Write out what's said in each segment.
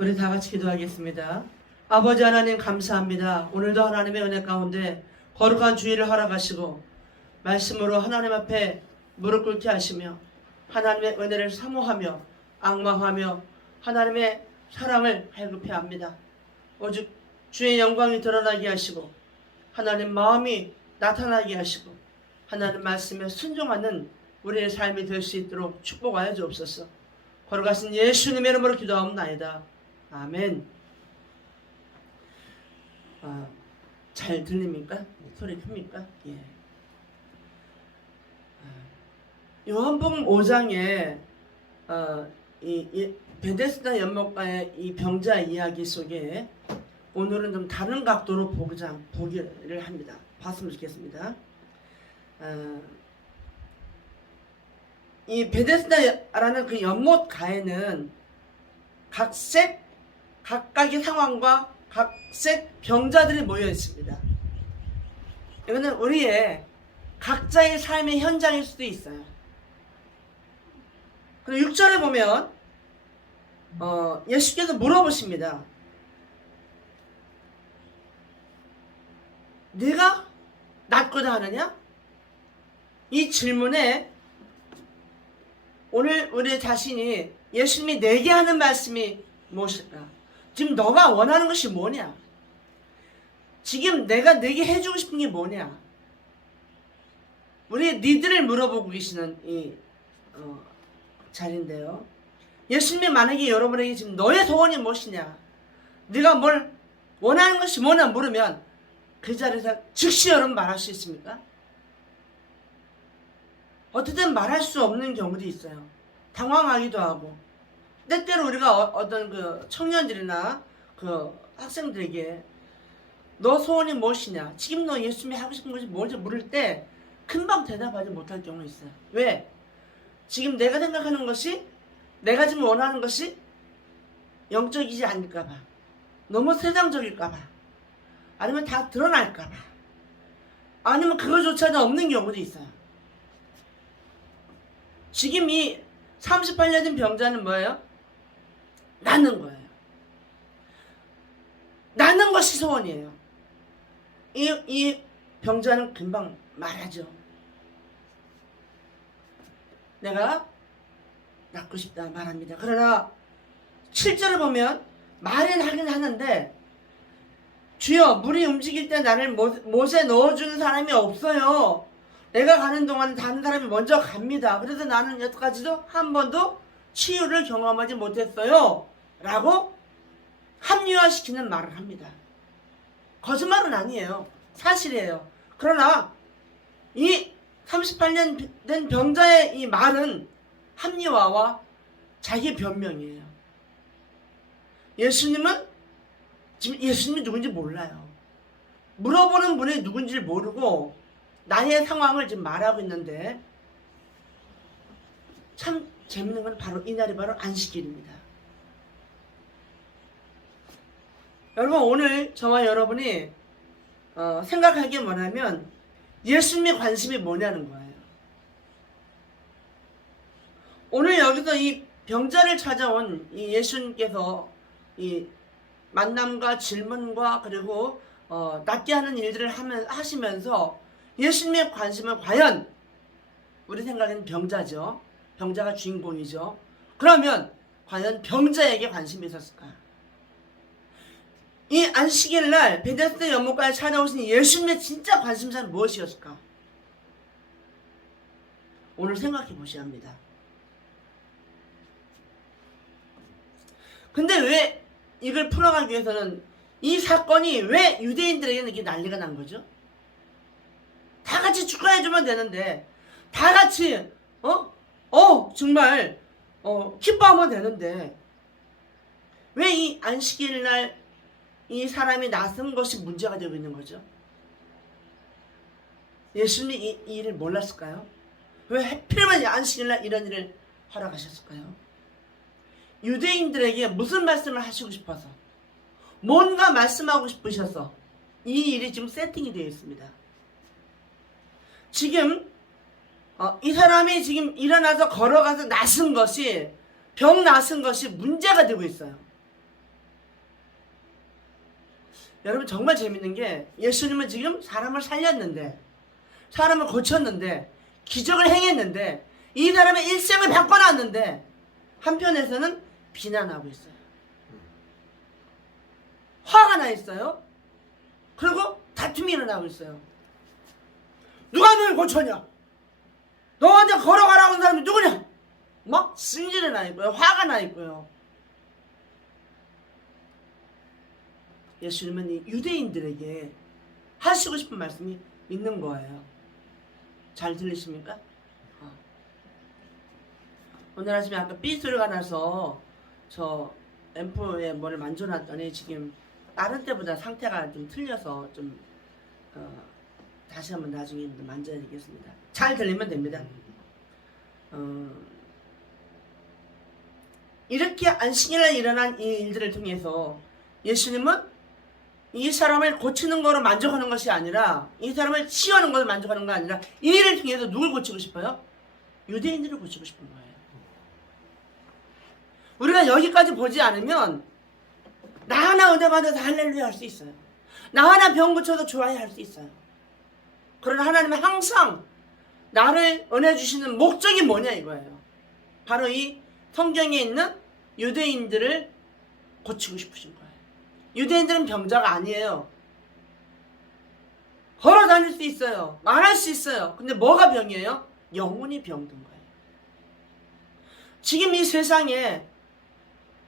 우리 다 같이 기도하겠습니다. 아버지 하나님 감사합니다. 오늘도 하나님의 은혜 가운데 거룩한 주일을 허락하시고 말씀으로 하나님 앞에 무릎 꿇게 하시며 하나님의 은혜를 사모하며 앙망하며 하나님의 사랑을 발급해 합니다. 오직 주의 영광이 드러나게 하시고 하나님 마음이 나타나게 하시고 하나님 말씀에 순종하는 우리의 삶이 될 수 있도록 축복하여 주옵소서. 거룩하신 예수님의 이름으로 기도하옵나이다. 아멘. 잘 들립니까? 소리 큽니까? 예. 요한복음 5장에 이 베데스다 연못가의 이 병자 이야기 속에 오늘은 좀 다른 각도로 보기를 합니다. 봤으면 좋겠습니다. 이 베데스다라는 그 연못가에는 각각의 상황과 각색 병자들이 모여 있습니다. 이거는 우리의 각자의 삶의 현장일 수도 있어요. 그리고 6절에 보면 예수께서 물어보십니다. 네가 낫고자 하느냐? 이 질문에 오늘 우리 자신이 예수님이 내게 하는 말씀이 무엇일까? 지금 너가 원하는 것이 뭐냐? 지금 내가 내게 해주고 싶은 게 뭐냐? 우리 니들을 물어보고 계시는 이 자리인데요. 예수님이 만약에 여러분에게 지금 너의 소원이 무엇이냐? 네가 뭘 원하는 것이 뭐냐 물으면 그 자리에서 즉시 여러분 말할 수 있습니까? 어쨌든 말할 수 없는 경우도 있어요. 당황하기도 하고 때때로 우리가 어떤 그 청년들이나 그 학생들에게 너 소원이 무엇이냐? 지금 너 예수님이 하고 싶은 것이 뭔지 물을 때 금방 대답하지 못할 경우가 있어요. 왜? 지금 내가 생각하는 것이 내가 지금 원하는 것이 영적이지 않을까봐, 너무 세상적일까봐, 아니면 다 드러날까봐, 아니면 그거조차도 없는 경우도 있어요. 지금 이 38년 된 병자는 뭐예요? 낫는 거예요. 낫는 것이 소원이에요. 이 병자는 금방 말하죠. 내가 낫고 싶다 말합니다. 그러나 7절을 보면 말은 하긴 하는데 주여 물이 움직일 때 나를 못에 넣어주는 사람이 없어요. 내가 가는 동안 다른 사람이 먼저 갑니다. 그래서 나는 여태까지도 한 번도 치유를 경험하지 못했어요. 라고 합리화시키는 말을 합니다. 거짓말은 아니에요. 사실이에요. 그러나 이 38년 된 병자의 이 말은 합리화와 자기 변명이에요. 예수님은 지금 예수님이 누군지 몰라요. 물어보는 분이 누군지를 모르고 나의 상황을 지금 말하고 있는데 참 재밌는 건 바로 이날이 바로 안식일입니다. 여러분 오늘 저와 여러분이 생각하기에 뭐냐면 예수님의 관심이 뭐냐는 거예요. 오늘 여기서 이 병자를 찾아온 이 예수님께서 이 만남과 질문과 그리고 낫게 하는 일들을 하시면서 예수님의 관심은 과연 우리 생각에는 병자죠. 병자가 주인공이죠. 그러면 과연 병자에게 관심이 있었을까? 이 안식일 날 베데스다 연못가에 찾아오신 예수님의 진짜 관심사는 무엇이었을까? 오늘 생각해 보셔야 합니다. 근데 왜 이걸 풀어가기 위해서는 이 사건이 왜 유대인들에게는 이게 난리가 난 거죠? 다 같이 축하해주면 되는데 다 같이 정말 기뻐하면 되는데 왜 이 안식일 날 이 사람이 나선 것이 문제가 되고 있는 거죠? 예수님이 이 일을 몰랐을까요? 왜 하필이면 안식일 날 이런 일을 허락하셨을까요? 유대인들에게 무슨 말씀을 하시고 싶어서 뭔가 말씀하고 싶으셔서 이 일이 지금 세팅이 되어 있습니다. 지금 이 사람이 지금 일어나서 걸어가서 나선 것이 병 나선 것이 문제가 되고 있어요. 여러분 정말 재밌는 게 예수님은 지금 사람을 살렸는데, 사람을 고쳤는데, 기적을 행했는데, 이 사람의 일생을 바꿔놨는데, 한편에서는 비난하고 있어요. 화가 나 있어요. 그리고 다툼이 일어나고 있어요. 누가 너를 고쳐냐? 너한테 걸어가라고 하는 사람이 누구냐? 막 승질이 나 있고요. 화가 나 있고요. 예수님은 이 유대인들에게 하시고 싶은 말씀이 있는 거예요. 잘 들리십니까? 오늘 아침에 아까 삐 소리가 나서 저 앰프에 뭐를 만져놨더니 지금 다른 때보다 상태가 좀 틀려서 좀 다시 한번 나중에 만져야 되겠습니다. 잘 들리면 됩니다. 이렇게 안식일에 일어난 이 일들을 통해서 예수님은 이 사람을 고치는 거로 만족하는 것이 아니라, 이 사람을 치유하는 것을 만족하는 거 아니라, 이 일을 통해서 누굴 고치고 싶어요? 유대인들을 고치고 싶은 거예요. 우리가 여기까지 보지 않으면 나 하나 은혜 받아서 할렐루야 할 수 있어요. 나 하나 병 고쳐도 좋아해 할 수 있어요. 그러나 하나님은 항상 나를 은혜 주시는 목적이 뭐냐 이거예요. 바로 이 성경에 있는 유대인들을 고치고 싶으신 거예요. 유대인들은 병자가 아니에요. 걸어 다닐 수 있어요. 말할 수 있어요. 근데 뭐가 병이에요? 영혼이 병든 거예요. 지금 이 세상에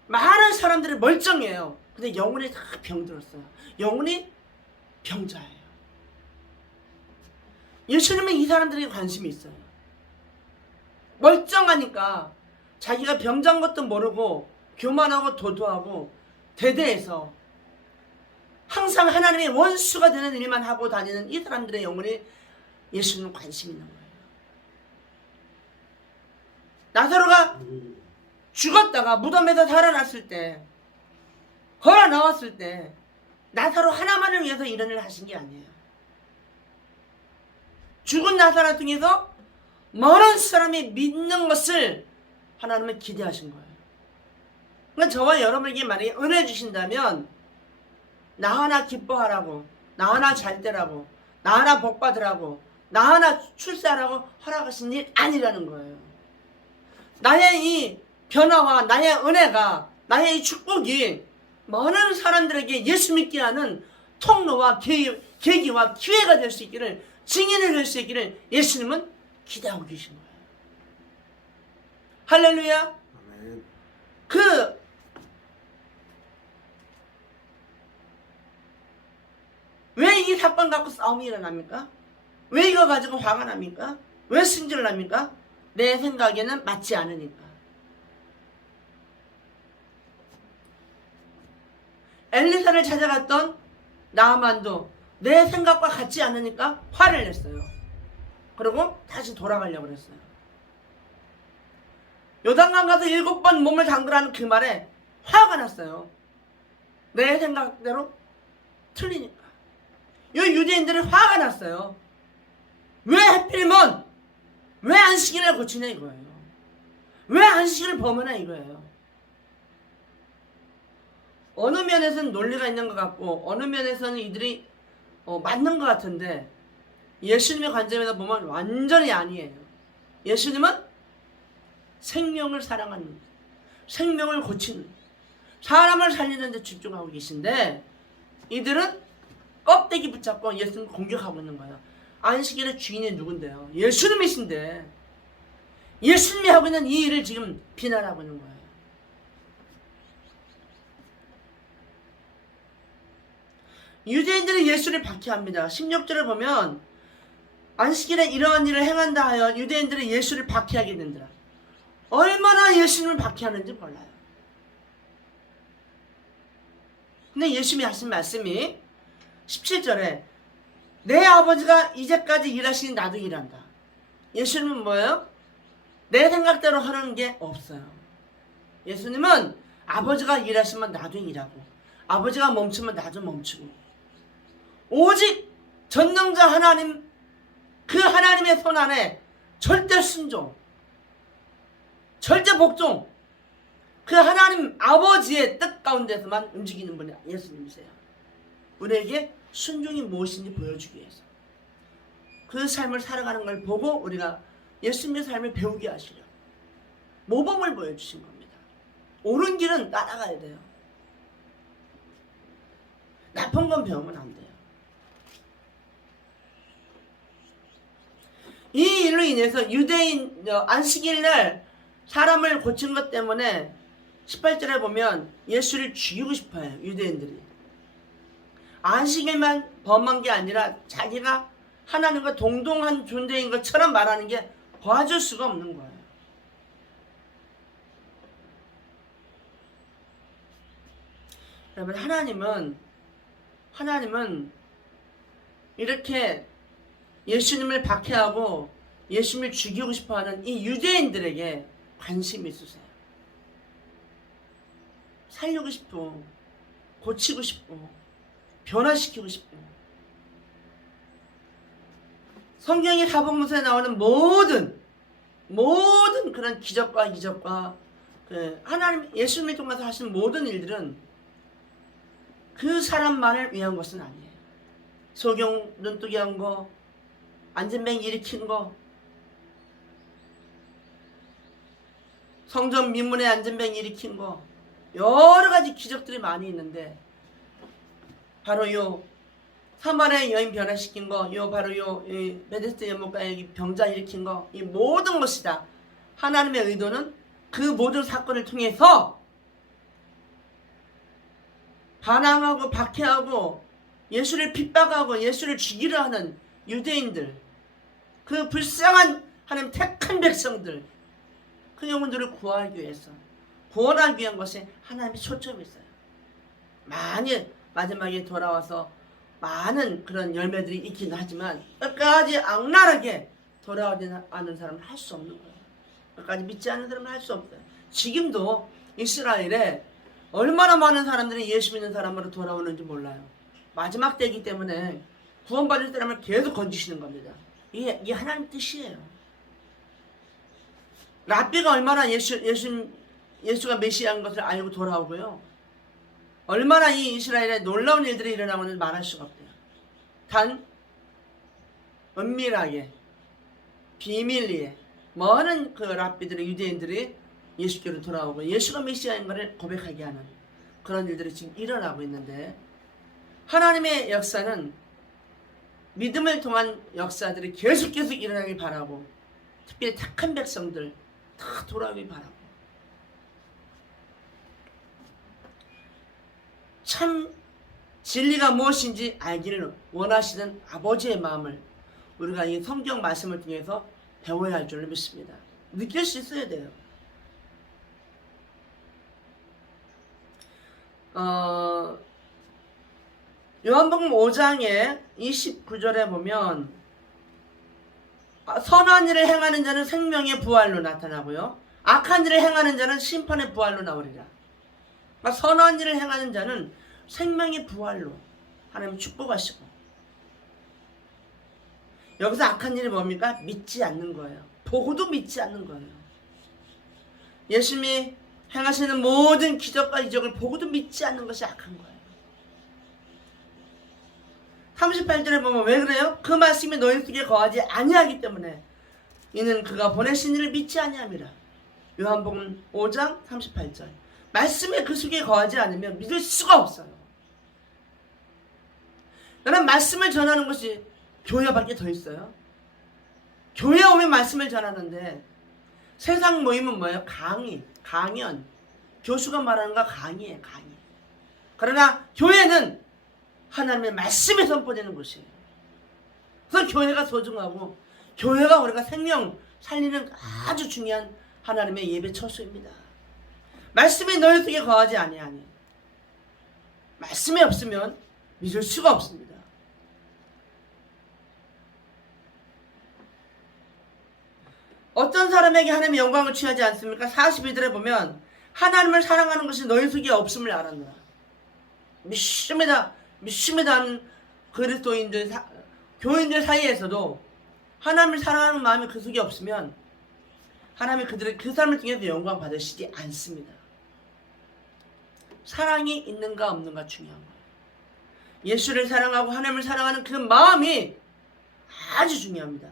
많은 사람들이 멀쩡해요. 근데 영혼이 다 병들었어요. 영혼이 병자예요. 예수님은 이 사람들에게 관심이 있어요. 멀쩡하니까 자기가 병자인 것도 모르고 교만하고 도도하고 대대해서 항상 하나님의 원수가 되는 일만 하고 다니는 이 사람들의 영혼에 예수님은 관심이 있는 거예요. 나사로가 죽었다가 무덤에서 살아났을 때, 걸어 나왔을 때 나사로 하나만을 위해서 이런 일을 하신 게 아니에요. 죽은 나사로 통해서 많은 사람이 믿는 것을 하나님은 기대하신 거예요. 그러니까 저와 여러분에게 만약에 은혜 주신다면 나 하나 기뻐하라고, 나 하나 잘 되라고, 나 하나 복 받으라고, 나 하나 출세하라고 허락하신 일 아니라는 거예요. 나의 이 변화와 나의 은혜가, 나의 이 축복이 많은 사람들에게 예수 믿게 하는 통로와 계기와 기회가 될 수 있기를, 증인이 될 수 있기를 예수님은 기대하고 계신 거예요. 할렐루야. 아멘. 왜 이 사건 갖고 싸움이 일어납니까? 왜 이거 가지고 화가 납니까? 왜 승질을 납니까? 내 생각에는 맞지 않으니까. 엘리사를 찾아갔던 나아만도 내 생각과 같지 않으니까 화를 냈어요. 그리고 다시 돌아가려고 그랬어요. 요단강 가서 7번 몸을 담그라는 그 말에 화가 났어요. 내 생각대로 틀리니까. 이 유대인들이 화가 났어요. 왜 하필이면 왜 안식일을 고치냐 이거예요. 왜 안식일을 범하냐 이거예요. 어느 면에서는 논리가 있는 것 같고 어느 면에서는 이들이 맞는 것 같은데, 예수님의 관점에서 보면 완전히 아니에요. 예수님은 생명을 사랑하는, 생명을 고치는, 사람을 살리는 데 집중하고 계신데, 이들은 껍데기 붙잡고 예수님을 공격하고 있는 거예요. 안식일의 주인이 누군데요? 예수님이신데 예수님이 하고 있는 이 일을 지금 비난하고 있는 거예요. 유대인들이 예수를 박해합니다. 16절을 보면 안식일에 이러한 일을 행한다 하여 유대인들이 예수를 박해하게 된다. 얼마나 예수님을 박해하는지 몰라요. 근데 예수님이 하신 말씀이 17절에 내 아버지가 이제까지 일하시니 나도 일한다. 예수님은 뭐예요? 내 생각대로 하는 게 없어요. 예수님은 아버지가 일하시면 나도 일하고, 아버지가 멈추면 나도 멈추고, 오직 전능자 하나님, 그 하나님의 손 안에 절대 순종, 절대 복종, 그 하나님 아버지의 뜻 가운데서만 움직이는 분이 예수님이세요. 우리에게 순종이 무엇인지 보여주기 위해서 그 삶을 살아가는 걸 보고 우리가 예수님의 삶을 배우게 하시려 모범을 보여주신 겁니다. 옳은 길은 따라가야 돼요. 나쁜 건 배우면 안 돼요. 이 일로 인해서 유대인 안식일날 사람을 고친 것 때문에 18절에 보면 예수를 죽이고 싶어요. 유대인들이. 안식일만 범한 게 아니라 자기가 하나님과 동등한 존재인 것처럼 말하는 게 봐줄 수가 없는 거예요. 여러분, 하나님은 이렇게 예수님을 박해하고 예수님을 죽이고 싶어하는 이 유대인들에게 관심이 있으세요. 살리고 싶고 고치고 싶고 변화시키고 싶고 성경의 사복음서에 나오는 모든 그런 기적과 이적과 하나님 예수님을 통해서 하시는 모든 일들은 그 사람만을 위한 것은 아니에요. 소경 눈뜨게 한 거, 안전뱅이 일으킨 거, 성전 민문에 안전뱅이 일으킨 거, 여러 가지 기적들이 많이 있는데 바로 요 사마리아 여인 변화시킨 거, 바로 베데스다 연못가에 병자 일으킨 거, 이 모든 것이다. 하나님의 의도는 그 모든 사건을 통해서 반항하고 박해하고 예수를 핍박하고 예수를 죽이려 하는 유대인들, 그 불쌍한 하나님 택한 백성들, 그 영혼들을 구하기 위해서, 구원하기 위한 것에 하나님의 초점이 있어요. 많이 마지막에 돌아와서 많은 그런 열매들이 있긴 하지만 끝까지 악랄하게 돌아오지 않은 사람은 할 수 없는 거예요. 끝까지 믿지 않는 사람은 할 수 없어요. 지금도 이스라엘에 얼마나 많은 사람들이 예수 믿는 사람으로 돌아오는지 몰라요. 마지막 때이기 때문에 구원받을 사람을 계속 건지시는 겁니다. 이게 하나님 뜻이에요. 랍비가 얼마나 예수가 메시아인 것을 알고 돌아오고요. 얼마나 이 이스라엘에 놀라운 일들이 일어나는지 말할 수가 없대요. 단 은밀하게 비밀리에 많은 그 랍비들의 유대인들이 예수께로 돌아오고 예수가 메시아인 것을 고백하게 하는 그런 일들이 지금 일어나고 있는데, 하나님의 역사는 믿음을 통한 역사들이 계속 일어나길 바라고, 특별히 택한 백성들 다 돌아오길 바라고, 참 진리가 무엇인지 알기를 원하시는 아버지의 마음을 우리가 이 성경 말씀을 통해서 배워야 할 줄로 믿습니다. 느낄 수 있어야 돼요. 요한복음 5장에 29절에 보면 선한 일을 행하는 자는 생명의 부활로 나타나고요, 악한 일을 행하는 자는 심판의 부활로 나오리라. 선한 일을 행하는 자는 생명의 부활로 하나님 축복하시고, 여기서 악한 일이 뭡니까? 믿지 않는 거예요. 보고도 믿지 않는 거예요. 예수님이 행하시는 모든 기적과 이적을 보고도 믿지 않는 것이 악한 거예요. 38절에 보면 왜 그래요? 그 말씀이 너희 속에 거하지 아니하기 때문에 이는 그가 보내신 이를 믿지 아니함이라. 요한복음 5장 38절. 말씀이 그 속에 거하지 않으면 믿을 수가 없어요. 나는 말씀을 전하는 것이 교회밖에 더 있어요. 교회 오면 말씀을 전하는데 세상 모임은 뭐예요? 강연. 교수가 말하는 거 강의예요. 강의. 그러나 교회는 하나님의 말씀이 선포되는 곳이에요. 그래서 교회가 소중하고 교회가 우리가 생명 살리는 아주 중요한 하나님의 예배 처소입니다. 말씀이 너희 속에 거하지 아니하니, 말씀이 없으면 믿을 수가 없습니다. 어떤 사람에게 하나님의 영광을 취하지 않습니까? 42절에 보면 하나님을 사랑하는 것이 너희 속에 없음을 알았노라. 믿습니다 하는 그리스도인들, 교인들 사이에서도 하나님을 사랑하는 마음이 그 속에 없으면 하나님이 그 사람을 통해서 영광 받으시지 않습니다. 사랑이 있는가 없는가 중요한 거예요. 예수를 사랑하고 하나님을 사랑하는 그 마음이 아주 중요합니다.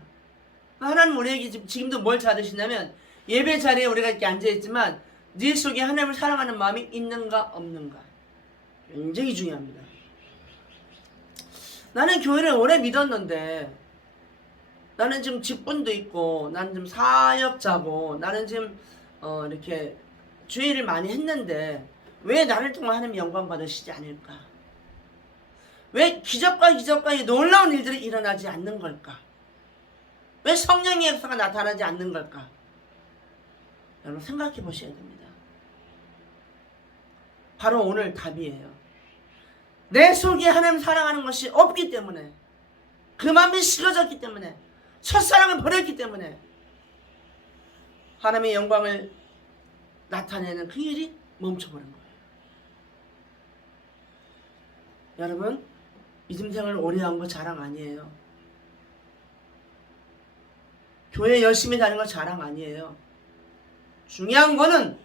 하나님 우리에게 지금도 뭘 찾으시냐면 예배 자리에 우리가 이렇게 앉아있지만 네 속에 하나님을 사랑하는 마음이 있는가 없는가 굉장히 중요합니다. 나는 교회를 오래 믿었는데 나는 지금 직분도 있고 나는 지금 사역자고 나는 지금 이렇게 주의를 많이 했는데 왜 나를 통해 하나님 영광 받으시지 않을까? 왜 기적과 놀라운 일들이 일어나지 않는 걸까? 왜 성령의 역사가 나타나지 않는 걸까? 여러분 생각해 보셔야 됩니다. 바로 오늘 답이에요. 내 속에 하나님 사랑하는 것이 없기 때문에 그 마음이 식어졌기 때문에 첫사랑을 버렸기 때문에 하나님의 영광을 나타내는 그 일이 멈춰버린 거예요. 여러분 믿음 생활을 오래 한 거 자랑 아니에요. 교회 열심히 다니는 거 자랑 아니에요. 중요한 거는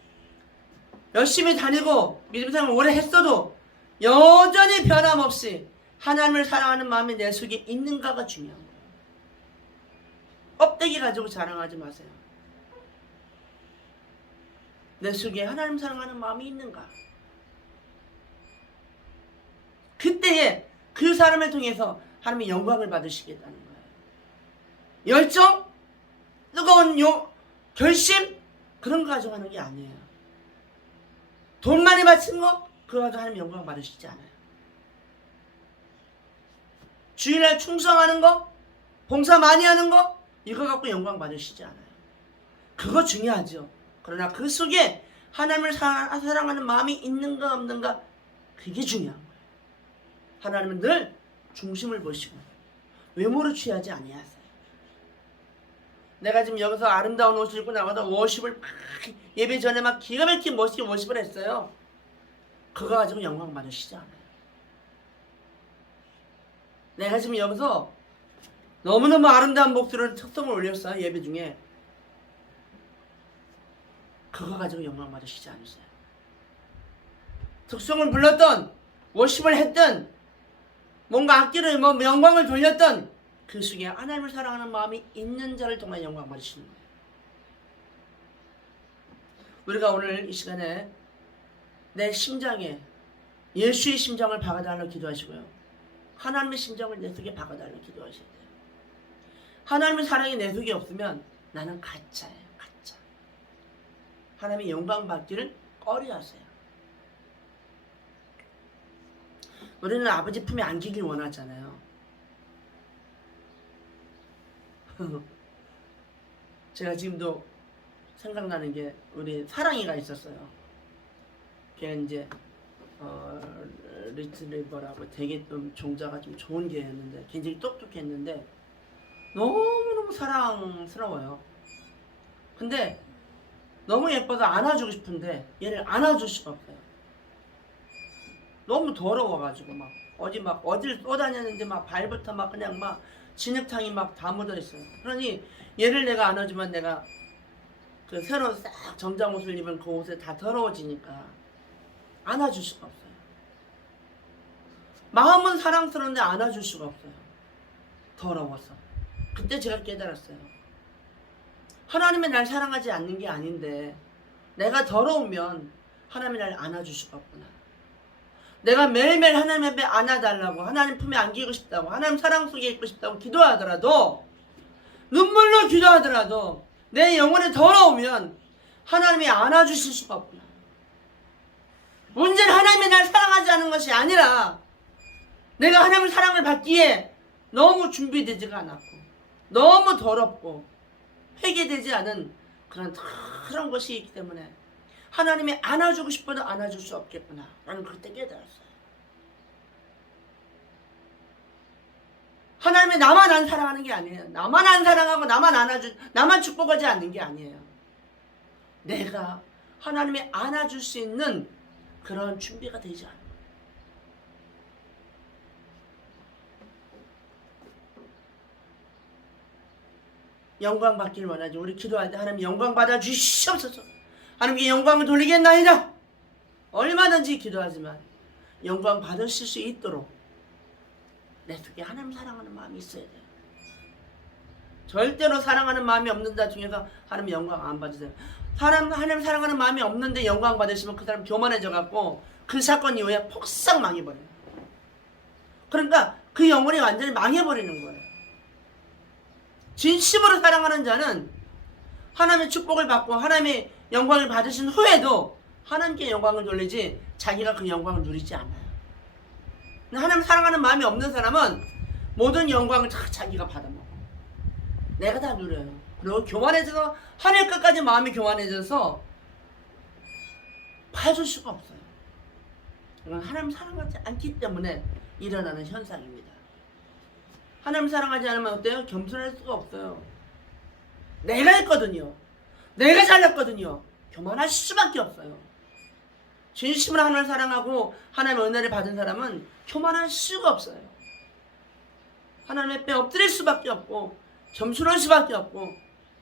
열심히 다니고 믿음 생활을 오래 했어도 여전히 변함없이 하나님을 사랑하는 마음이 내 속에 있는가가 중요한 거예요. 껍데기 가지고 자랑하지 마세요. 내 속에 하나님 사랑하는 마음이 있는가? 그때에 그 사람을 통해서 하나님의 영광을 받으시겠다는 거예요. 열정, 뜨거운 결심 그런 거 가지고 하는 게 아니에요. 돈 많이 바친 거 그거 가지고 하나님 영광 받으시지 않아요. 주일날 충성하는 거, 봉사 많이 하는 거 이거 갖고 영광 받으시지 않아요. 그거 중요하죠. 그러나 그 속에 하나님을 사랑하는 마음이 있는가 없는가 그게 중요한 거예요. 하나님은 늘 중심을 보시고 외모를 취하지 아니하세요. 내가 지금 여기서 아름다운 옷을 입고 나가서 워십을 막 예배 전에 막 기가 막히게 멋있게 워십을 했어요. 그거 가지고 영광 받으시지 않아요. 내가 지금 여기서 너무너무 아름다운 목소리로 특성을 올렸어요. 예배 중에. 그거 가지고 영광 받으시지 않으세요. 특성을 불렀던 워십을 했던 뭔가 악기를 영광을 돌렸던 그 속에 하나님을 사랑하는 마음이 있는 자를 통해 영광 받으시는 거예요. 우리가 오늘 이 시간에 내 심장에 예수의 심장을 박아달라고 기도하시고요. 하나님의 심장을 내 속에 박아달라고 기도하셔야 돼요. 하나님의 사랑이 내 속에 없으면 나는 가짜예요. 가짜. 하나님의 영광 받기를 꺼려하세요. 우리는 아버지 품에 안기길 원하잖아요. 제가 지금도 생각나는 게 우리 사랑이가 있었어요. 걔 이제 리트리버라고 되게 좀 종자가 좀 좋은 개였는데 굉장히 똑똑했는데 너무너무 사랑스러워요. 근데 너무 예뻐서 안아주고 싶은데 얘를 안아줄 수가 없어요. 너무 더러워가지고 막 어딜 쏘다녔는데 막 발부터 막 그냥 막 진흙탕이 막 다 묻어 있어요. 그러니 얘를 내가 안아주면 내가 그 새로 싹 정장 옷을 입은 그 옷에 다 더러워지니까 안아줄 수가 없어요. 마음은 사랑스러운데 안아줄 수가 없어요. 더러워서. 그때 제가 깨달았어요. 하나님이 날 사랑하지 않는 게 아닌데 내가 더러우면 하나님이 날 안아줄 수가 없구나. 내가 매일매일 하나님 앞에 안아달라고 하나님 품에 안기고 싶다고 하나님 사랑 속에 있고 싶다고 기도하더라도 눈물로 기도하더라도 내 영혼이 더러우면 하나님이 안아주실 수가 없구나. 문제는 하나님이 날 사랑하지 않은 것이 아니라 내가 하나님의 사랑을 받기에 너무 준비되지가 않았고 너무 더럽고 회개되지 않은 그런 것이 있기 때문에 하나님이 안아주고 싶어도 안아줄 수 없겠구나. 나는 그때 깨달았어요. 하나님이 나만 안 사랑하는 게 아니에요. 나만 안 사랑하고 나만 축복하지 않는 게 아니에요. 내가 하나님이 안아줄 수 있는 그런 준비가 되지 않아요. 영광 받기를 원하지. 우리 기도할 때 하나님 영광 받아 주시옵소서. 하나님께 영광을 돌리겠나이다. 얼마든지 기도하지만 영광 받으실 수 있도록 내 속에 하나님 사랑하는 마음이 있어야 돼요. 절대로 사랑하는 마음이 없는 자 중에서 하나님 영광 안 받으세요. 하나님 사랑하는 마음이 없는데 영광 받으시면 그 사람 교만해져 갖고 그 사건 이후에 폭삭 망해버려요. 그러니까 그 영혼이 완전히 망해버리는 거예요. 진심으로 사랑하는 자는 하나님의 축복을 받고 하나님의 영광을 받으신 후에도 하나님께 영광을 돌리지 자기가 그 영광을 누리지 않아요. 하나님 사랑하는 마음이 없는 사람은 모든 영광을 다 자기가 받아먹어. 내가 다 누려요. 그리고 교만해져서 하늘 끝까지 마음이 교만해져서 봐줄 수가 없어요. 이건 하나님 사랑하지 않기 때문에 일어나는 현상입니다. 하나님 사랑하지 않으면 어때요? 겸손할 수가 없어요. 내가 했거든요. 내가 잘났거든요. 교만할 수밖에 없어요. 진심으로 하나님을 사랑하고 하나님의 은혜를 받은 사람은 교만할 수가 없어요. 하나님의 뼈에 엎드릴 수밖에 없고 겸손할 수밖에 없고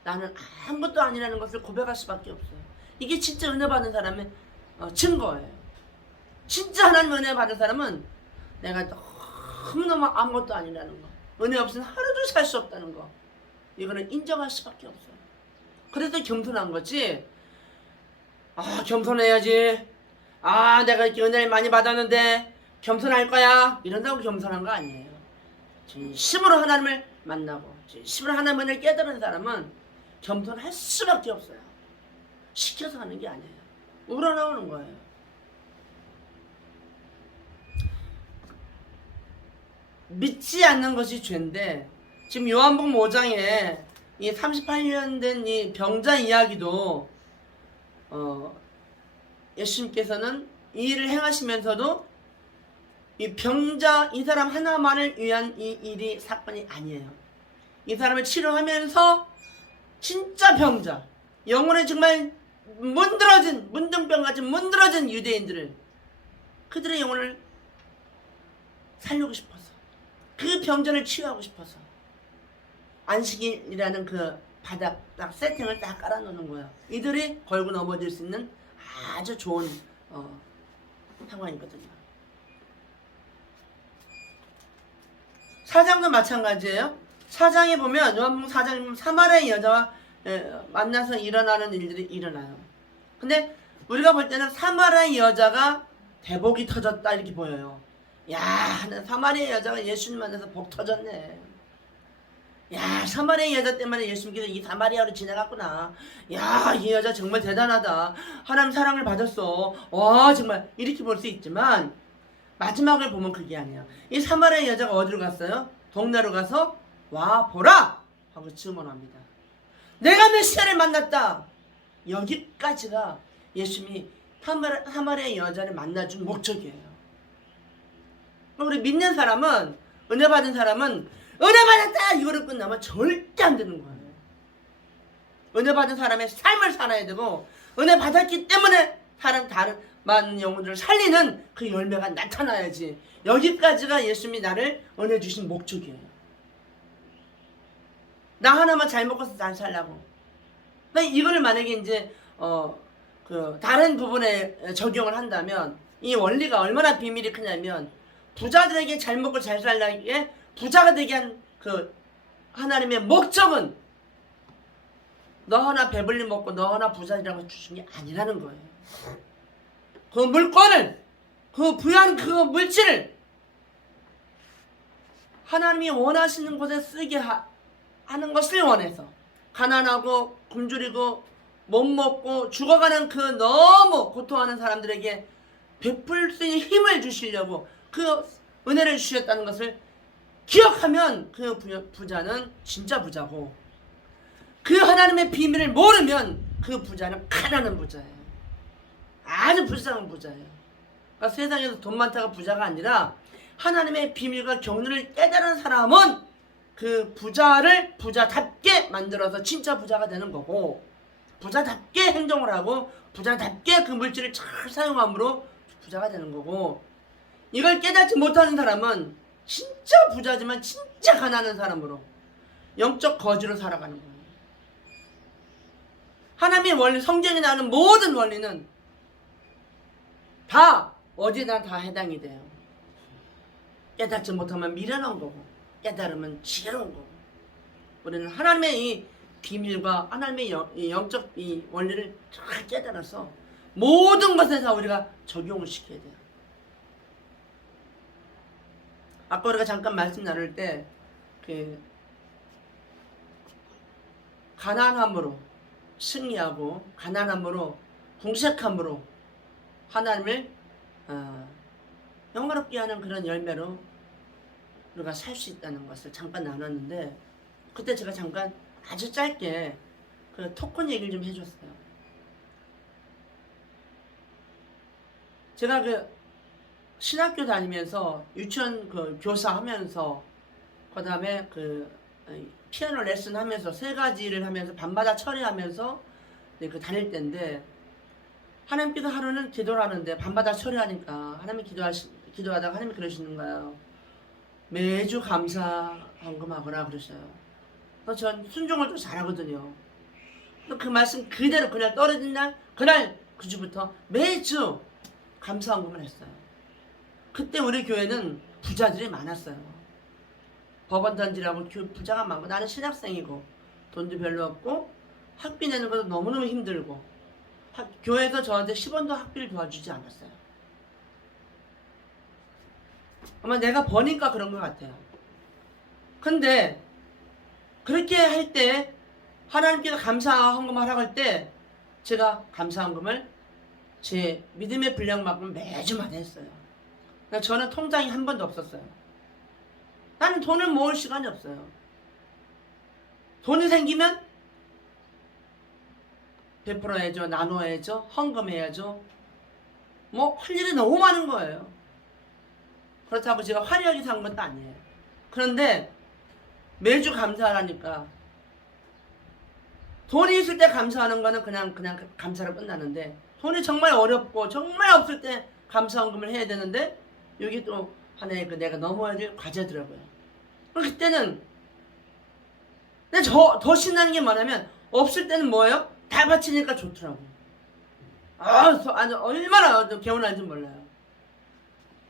나는 아무것도 아니라는 것을 고백할 수밖에 없어요. 이게 진짜 은혜 받은 사람의 증거예요. 진짜 하나님의 은혜 받은 사람은 내가 너무너무 아무것도 아니라는 거, 은혜 없이는 하루도 살 수 없다는 거, 이거는 인정할 수밖에 없어요. 그래서 겸손한 거지. 겸손해야지. 내가 이렇게 은혜를 많이 받았는데 겸손할 거야, 이런다고 겸손한 거 아니에요. 진심으로 하나님을 만나고 진심으로 하나님의 은혜를 깨달은 사람은 겸손할 수밖에 없어요. 시켜서 하는 게 아니에요. 우러나오는 거예요. 믿지 않는 것이 죄인데, 지금 요한복음 5장에 이 38년 된 이 병자 이야기도 예수님께서는 이 일을 행하시면서도 이 병자, 이 사람 하나만을 위한 이 일이 사건이 아니에요. 이 사람을 치료하면서 진짜 병자, 영혼에 정말 문드러진, 문둥병같이 문드러진 유대인들을, 그들의 영혼을 살리고 싶어서, 그 병자를 치유하고 싶어서 안식일이라는 그 바닥 딱 세팅을 딱 깔아놓는 거야. 이들이 걸고 넘어질 수 있는 아주 좋은 상황이거든요. 사장도 마찬가지예요. 사장에 보면, 요한복음 4장에 보면 사마리아 여자와 만나서 일어나는 일들이 일어나요. 근데 우리가 볼 때는 사마리아 여자가 대복이 터졌다 이렇게 보여요. 야, 사마리아 여자가 예수님 만나서 복 터졌네. 야, 사마리아 여자 때문에 예수님께서 이 사마리아로 지나갔구나. 야, 이 여자 정말 대단하다. 하나님 사랑을 받았어. 와, 정말 이렇게 볼 수 있지만 마지막을 보면 그게 아니야. 이 사마리아 여자가 어디로 갔어요? 동네로 가서 와 보라 하고 증언합니다. 내가 메시아를 만났다. 여기까지가 예수님이 사마리아 여자를 만나준 목적이에요. 우리 믿는 사람은, 은혜 받은 사람은 은혜 받았다 이거를 끝나면 절대 안 되는 거예요. 은혜 받은 사람의 삶을 살아야 되고, 은혜 받았기 때문에 다른 많은 영혼들을 살리는 그 열매가 나타나야지. 여기까지가 예수님이 나를 은혜 주신 목적이에요. 나 하나만 잘 먹고서 잘 살라고. 이거를 만약에 이제 다른 부분에 적용을 한다면 이 원리가 얼마나 비밀이 크냐면, 부자들에게 잘 먹고 잘 살라기에 부자가 되게 한 그 하나님의 목적은 너 하나 배불리 먹고 너 하나 부자라고 주신 게 아니라는 거예요. 그 물건을, 그 부여한 그 물질을 하나님이 원하시는 곳에 쓰게 하는 것을 원해서, 가난하고 굶주리고 못 먹고 죽어가는 그 너무 고통하는 사람들에게 베풀 수 있는 힘을 주시려고 그 은혜를 주셨다는 것을 기억하면 그 부자는 진짜 부자고, 그 하나님의 비밀을 모르면 그 부자는 가난한 부자예요. 아주 불쌍한 부자예요. 그러니까 세상에서 돈 많다가 부자가 아니라 하나님의 비밀과 경륜을 깨달은 사람은 그 부자를 부자답게 만들어서 진짜 부자가 되는 거고, 부자답게 행동을 하고 부자답게 그 물질을 잘 사용함으로 부자가 되는 거고, 이걸 깨닫지 못하는 사람은 진짜 부자지만 진짜 가난한 사람으로 영적 거지로 살아가는 거예요. 하나님의 원리, 성경에 나오는 모든 원리는 다 어디나 다 해당이 돼요. 깨닫지 못하면 미련한 거고 깨달으면 지혜로운 거고 우리는 하나님의 이 비밀과 하나님의 이 영적 이 원리를 잘 깨달아서 모든 것에서 우리가 적용을 시켜야 돼요. 아까 우리가 잠깐 말씀 나눌 때 가난함으로 승리하고 가난함으로 궁색함으로 하나님을 영화롭게 하는 그런 열매로 우리가 살 수 있다는 것을 잠깐 나눴는데 그때 제가 잠깐 아주 짧게 그 토큰 얘기를 좀 해줬어요. 제가 그 신학교 다니면서 유치원 그 교사 하면서 그 다음에 그 피아노 레슨 하면서 세 가지를 하면서 밤마다 처리하면서 그 다닐 때인데 하나님께서 하루는 기도를 하는데 밤마다 처리하니까 하나님 기도하다가 하나님이 그러시는 거예요. 매주 감사 헌금하거나 그러셔요. 그래서 전 순종을 좀 잘하거든요. 그 말씀 그대로 그날 떨어진 날 그날 그 주부터 매주 감사 헌금을 했어요. 그때 우리 교회는 부자들이 많았어요. 법원 던지라고 부자가 많고 나는 신학생이고 돈도 별로 없고 학비 내는 것도 너무너무 힘들고 교회에서 저한테 10원도 학비를 도와주지 않았어요. 아마 내가 버니까 그런 것 같아요. 근데 그렇게 할 때 하나님께서 감사 헌금을 하라고 할 때 제가 감사 헌금을 제 믿음의 분량만큼 매주마다 했어요. 그러니까 저는 통장이 한 번도 없었어요. 나는 돈을 모을 시간이 없어요. 돈이 생기면 베풀어야죠. 나눠야죠. 헌금해야죠. 뭐 할 일이 너무 많은 거예요. 그렇다고 제가 화려하게 산 것도 아니에요. 그런데 매주 감사하라니까 돈이 있을 때 감사하는 거는 그냥 감사로 끝나는데 돈이 정말 어렵고 정말 없을 때 감사 헌금을 해야 되는데 여기 또 하나의 내가 넘어야 될 과제더라고요. 그때는 근데 더 신나는 게 뭐냐면 없을 때는 뭐예요? 다 바치니까 좋더라고. 아주 얼마나 개운한지 몰라요.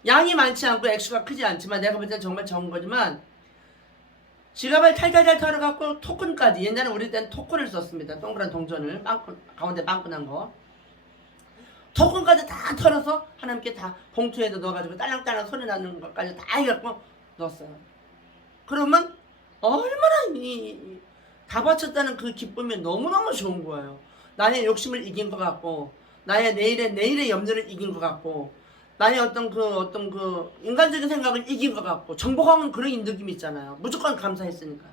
양이 많지 않고 액수가 크지 않지만 내가 볼 때는 정말 적은 거지만 지갑을 탈탈탈 털어갖고 토큰까지 옛날에 우리 때는 토큰을 썼습니다. 동그란 동전을 가운데 빵끈한 거 토큰까지 다 털어서 하나님께 다 봉투에도 넣어가지고 딸랑딸랑 소리 나는 것까지 다 해갖고 넣었어요. 그러면 얼마나 다 바쳤다는 그 기쁨이 너무너무 좋은 거예요. 나의 욕심을 이긴 것 같고 나의 내일의 염려를 이긴 것 같고 나의 어떤 그 인간적인 생각을 이긴 것 같고 정복하는 그런 느낌이 있잖아요. 무조건 감사했으니까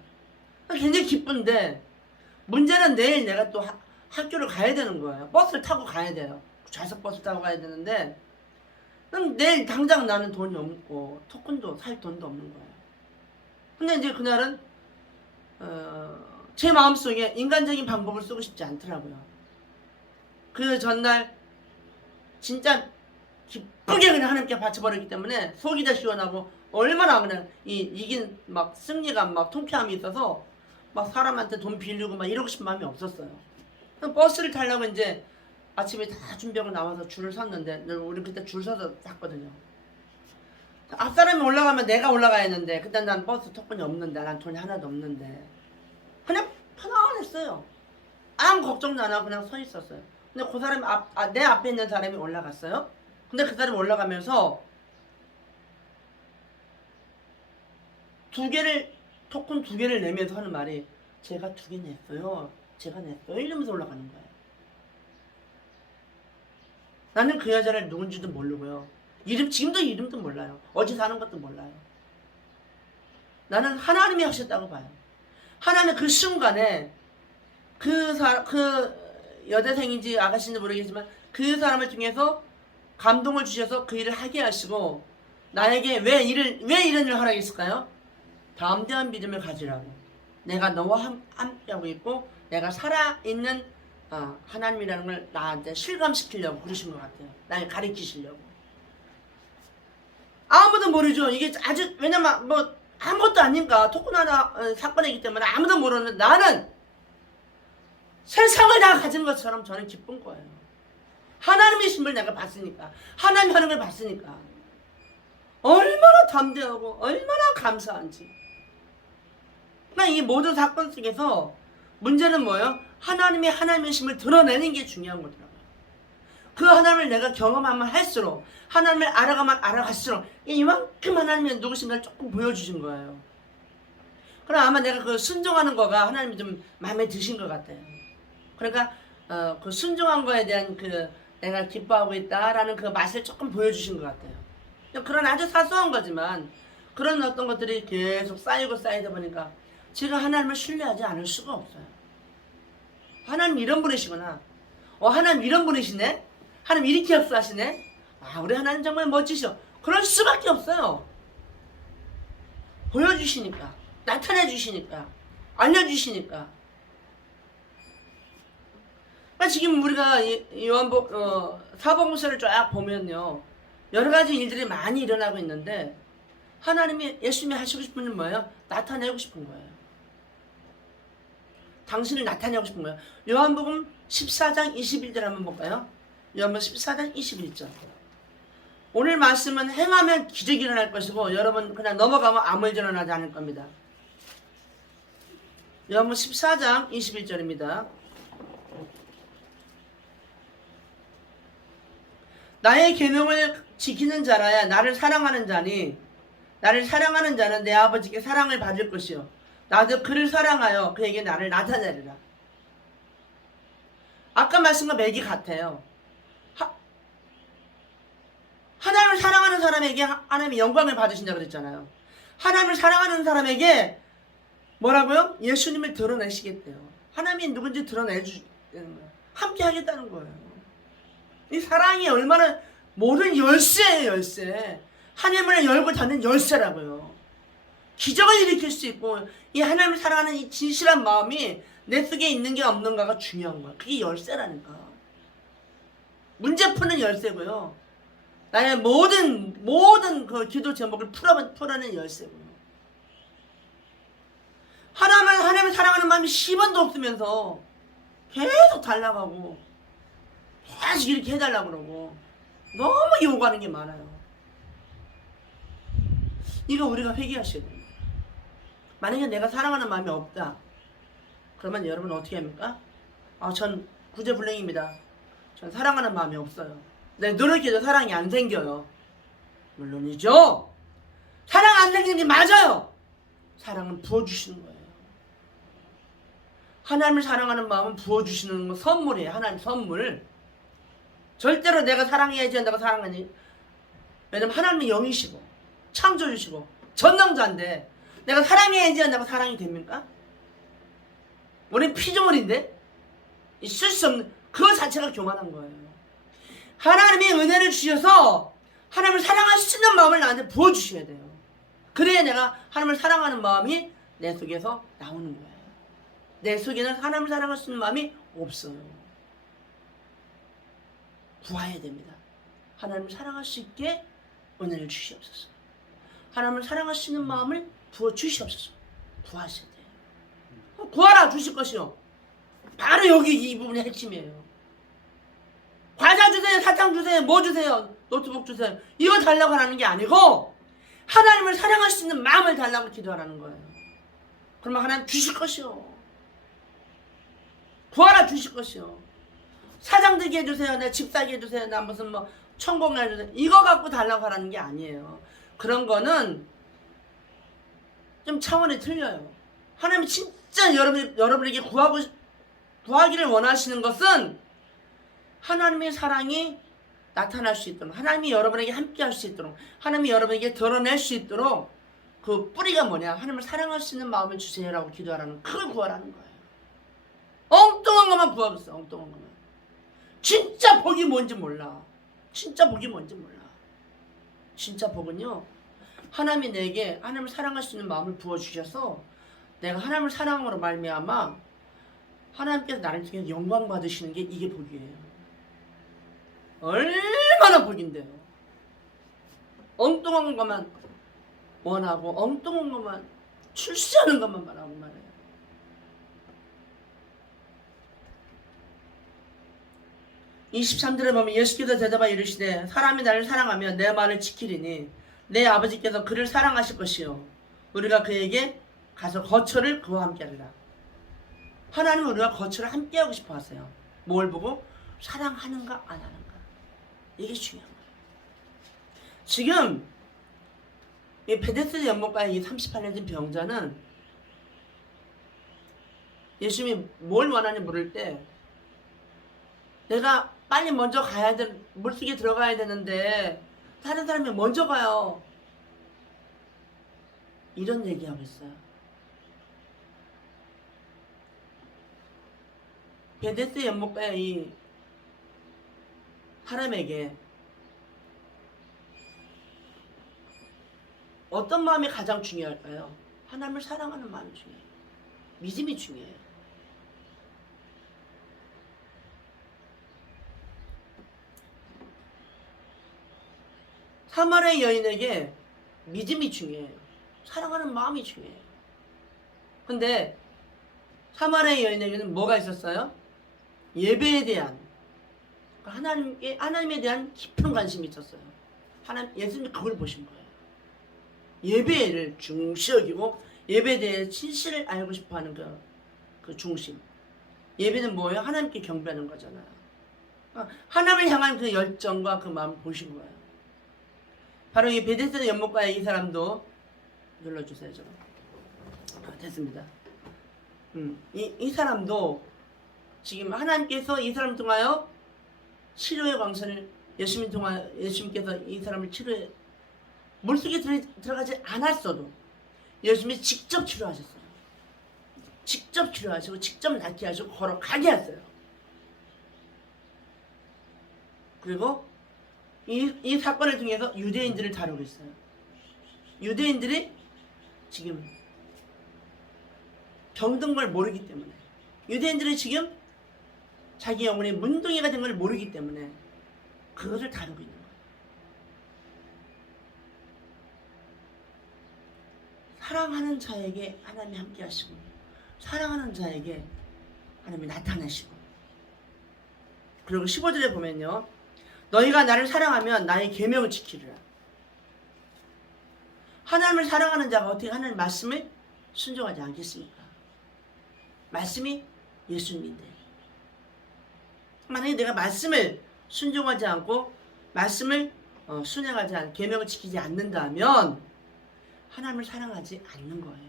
굉장히 기쁜데 문제는 내일 내가 또 학교를 가야 되는 거예요. 버스를 타고 가야 돼요. 좌석 버스 타고 가야 되는데 그럼 내일 당장 나는 돈이 없고 토큰도 살 돈도 없는 거예요. 근데 이제 그날은 제 마음속에 인간적인 방법을 쓰고 싶지 않더라고요. 그 전날 진짜 기쁘게 그냥 하나님께 바쳐버렸기 때문에 속이 다 시원하고 얼마나 그냥 이긴 막 승리감 막 통쾌함이 있어서 막 사람한테 돈 빌리고 막 이러고 싶은 마음이 없었어요. 버스를 타려고 이제 아침에 다 준비하고 나와서 줄을 섰는데 우리 그때 줄 서서 탔거든요. 앞사람이 올라가면 내가 올라가야 했는데 그때 난 버스 토큰이 없는데 난 돈이 하나도 없는데 그냥 편안했어요. 아무 걱정도 안 하고 그냥 서 있었어요. 근데 그 사람이 내 앞에 있는 사람이 올라갔어요. 근데 그 사람이 올라가면서 토큰 두 개를 내면서 하는 말이 제가 2개 냈어요. 제가 냈어요. 이러면서 올라가는 거예요. 나는 그 여자를 누군지도 모르고요. 지금도 이름도 몰라요. 어디 사는 것도 몰라요. 나는 하나님이 하셨다고 봐요. 하나님 그 순간에 그 여대생인지 아가씨인지 모르겠지만 그 사람을 통해서 감동을 주셔서 그 일을 하게 하시고 나에게 왜 이런 일을 하라고 했을까요? 담대한 믿음을 가지라고. 내가 너와 함께하고 있고 내가 살아있는 하나님이라는 걸 나한테 실감시키려고 그러신 것 같아요. 날 가르치시려고. 아무도 모르죠. 이게 아주 왜냐면 뭐 아무것도 아닌가 토큰 하나 사건이기 때문에 아무도 모르는데 나는 세상을 다 가진 것처럼 저는 기쁜 거예요. 하나님의 신을 내가 봤으니까 하나님 하는 걸 봤으니까 얼마나 담대하고 얼마나 감사한지. 그러니까 이 모든 사건 속에서 문제는 뭐예요? 하나님의 하나님이심을 드러내는 게 중요한 거더라고요. 그 하나님을 내가 경험하면 할수록, 하나님을 알아가면 알아갈수록 이만큼 하나님의 누구신가를 조금 보여주신 거예요. 그럼 아마 내가 그 순종하는 거가 하나님이 좀 마음에 드신 것 같아요. 그러니까 그 순종한 거에 대한 그 내가 기뻐하고 있다라는 그 맛을 조금 보여주신 것 같아요. 그런 아주 사소한 거지만 그런 어떤 것들이 계속 쌓이고 쌓이다 보니까 제가 하나님을 신뢰하지 않을 수가 없어요. 하나님 이런 분이시구나. 하나님 이런 분이시네. 하나님 이렇게 역사하시네. 우리 하나님 정말 멋지셔. 그럴 수밖에 없어요. 보여주시니까, 나타내 주시니까, 알려주시니까. 지금 우리가 사복음서를 쫙 보면요, 여러 가지 일들이 많이 일어나고 있는데 하나님이, 예수님이 하시고 싶은 건 뭐예요? 나타내고 싶은 거예요. 당신을 나타내고 싶은 거예요. 요한복음 14장 21절 한번 볼까요? 요한복음 14장 21절. 오늘 말씀은 행하면 기적이 일어날 것이고 여러분 그냥 넘어가면 아무 일 일어나지 않을 겁니다. 요한복음 14장 21절입니다. 나의 계명을 지키는 자라야 나를 사랑하는 자니, 나를 사랑하는 자는 내 아버지께 사랑을 받을 것이요 나도 그를 사랑하여 그에게 나를 나타내리라. 아까 말씀과 맥이 같아요. 하나님을 사랑하는 사람에게 하나님이 영광을 받으신다고 그랬잖아요. 하나님을 사랑하는 사람에게 뭐라고요? 예수님을 드러내시겠대요. 하나님이 누군지 드러내주는 거예요. 함께 하겠다는 거예요. 이 사랑이 얼마나, 모든 열쇠예요, 열쇠. 하늘문을 열고 닫는 열쇠라고요. 기적을 일으킬 수 있고, 이 하나님을 사랑하는 이 진실한 마음이 내 속에 있는 게 없는가가 중요한 거야. 그게 열쇠라니까. 문제 푸는 열쇠고요. 나의 모든 그 기도 제목을 풀어내는 열쇠고요. 하나님을 사랑하는 마음이 10원도 없으면서 계속 달라가고 계속 이렇게 해달라고 그러고 너무 요구하는 게 많아요. 이거 우리가 회개하셔야 됩니다. 만약에 내가 사랑하는 마음이 없다, 그러면 여러분 어떻게 합니까? 전 구제불능입니다. 전 사랑하는 마음이 없어요. 내 노력해도 사랑이 안 생겨요. 물론이죠. 사랑 안 생기는 게 맞아요. 사랑은 부어주시는 거예요. 하나님을 사랑하는 마음은 부어주시는 거, 선물이에요. 하나님 선물. 절대로 내가 사랑해야지 한다고 사랑하니. 왜냐면 하나님이 영이시고 창조주시고 전능자인데 내가 사랑해야지 한다고 사랑이 됩니까? 우린 피조물인데 있을 수 없는, 그거 자체가 교만한 거예요. 하나님이 은혜를 주셔서 하나님을 사랑할 수 있는 마음을 나한테 부어주셔야 돼요. 그래야 내가 하나님을 사랑하는 마음이 내 속에서 나오는 거예요. 내 속에는 하나님을 사랑할 수 있는 마음이 없어요. 구해야 됩니다. 하나님을 사랑할 수 있게 은혜를 주시옵소서. 하나님을 사랑할 수 있는 마음을 부어주시옵소서. 구하셔야 돼요. 구하라 주실 것이요. 바로 여기 이 부분이 핵심이에요. 과자 주세요, 사탕 주세요, 뭐 주세요, 노트북 주세요, 이거 달라고 하는 게 아니고 하나님을 사랑할 수 있는 마음을 달라고 기도하라는 거예요. 그러면 하나님 주실 것이요. 구하라 주실 것이요. 사장 되게 해주세요, 내 집 사게 해주세요, 나 무슨 뭐 천공을 해주세요, 이거 갖고 달라고 하라는 게 아니에요. 그런 거는 좀 차원이 틀려요. 하나님이 진짜 여러분에게 구하기를 원하시는 것은 하나님의 사랑이 나타날 수 있도록, 하나님이 여러분에게 함께 할 수 있도록, 하나님이 여러분에게 드러낼 수 있도록, 그 뿌리가 뭐냐? 하나님을 사랑할 수 있는 마음을 주세요라고 기도하라는, 그걸 구하라는 거예요. 엉뚱한 것만 구하고 있어. 엉뚱한 것만. 진짜 복이 뭔지 몰라. 진짜 복이 뭔지 몰라. 진짜 복은요, 하나님이 내게 하나님을 사랑할 수 있는 마음을 부어주셔서 내가 하나님을 사랑함으로 말미암아 하나님께서 나를 통해 영광 받으시는 게, 이게 복이에요. 얼마나 복인데요. 엉뚱한 것만 원하고 엉뚱한 것만 출세하는 것만 말하고 말해요. (23절에) 보면 예수께서 대답하여 이르시되 사람이 나를 사랑하면 내 말을 지키리니 내 아버지께서 그를 사랑하실 것이요 우리가 그에게 가서 거처를 그와 함께 하리라. 하나님은 우리가 거처를 함께 하고 싶어 하세요. 뭘 보고? 사랑하는가 안 하는가. 이게 중요한 거예요. 지금 이 베데스다 연못가의 이 38년 된 병자는 예수님이 뭘 원하는지 물을 때 내가 빨리 먼저 가야 돼, 물속에 들어가야 되는데 다른 사람이 먼저 가요. 이런 얘기하고 있어요. 베데스다 연못가의 이 사람에게 어떤 마음이 가장 중요할까요? 하나님을 사랑하는 마음이 중요해요. 믿음이 중요해요. 사마리아 여인에게 믿음이 중요해요. 사랑하는 마음이 중요해요. 근데 사마리아 여인에게는 뭐가 있었어요? 예배에 대한 하나님에 대한 깊은 관심이 있었어요. 예수님이 그걸 보신 거예요. 예배를 중시 여기고 예배에 대해 진실을 알고 싶어하는 그 중심. 예배는 뭐예요? 하나님께 경배하는 거잖아요. 하나님을 향한 그 열정과 그 마음을 보신 거예요. 바로 이 베데스다 연못가의 이 사람도 눌러주세요. 좀. 됐습니다. 이 사람도 지금 하나님께서 이 사람을 통하여 치료의 광선을 예수님께서 이 사람을 치료해 물속에 들어가지 않았어도 예수님이 직접 치료하셨어요. 직접 치료하시고 직접 낫게 하시고 걸어가게 하셨어요. 그리고 이 사건을 통해서 유대인들을 다루고 있어요. 유대인들이 지금 병든 걸 모르기 때문에 유대인들이 지금 자기 영혼이 문둥이가 된 걸 모르기 때문에 그것을 다루고 있는 거예요. 사랑하는 자에게 하나님이 함께 하시고 사랑하는 자에게 하나님이 나타나시고 그리고 15절에 보면요. 너희가 나를 사랑하면 나의 계명을 지키리라. 하나님을 사랑하는 자가 어떻게 하나님 말씀을 순종하지 않겠습니까? 말씀이 예수님인데 만약에 내가 말씀을 순종하지 않고 말씀을 순행하지 않고 계명을 지키지 않는다면 하나님을 사랑하지 않는 거예요.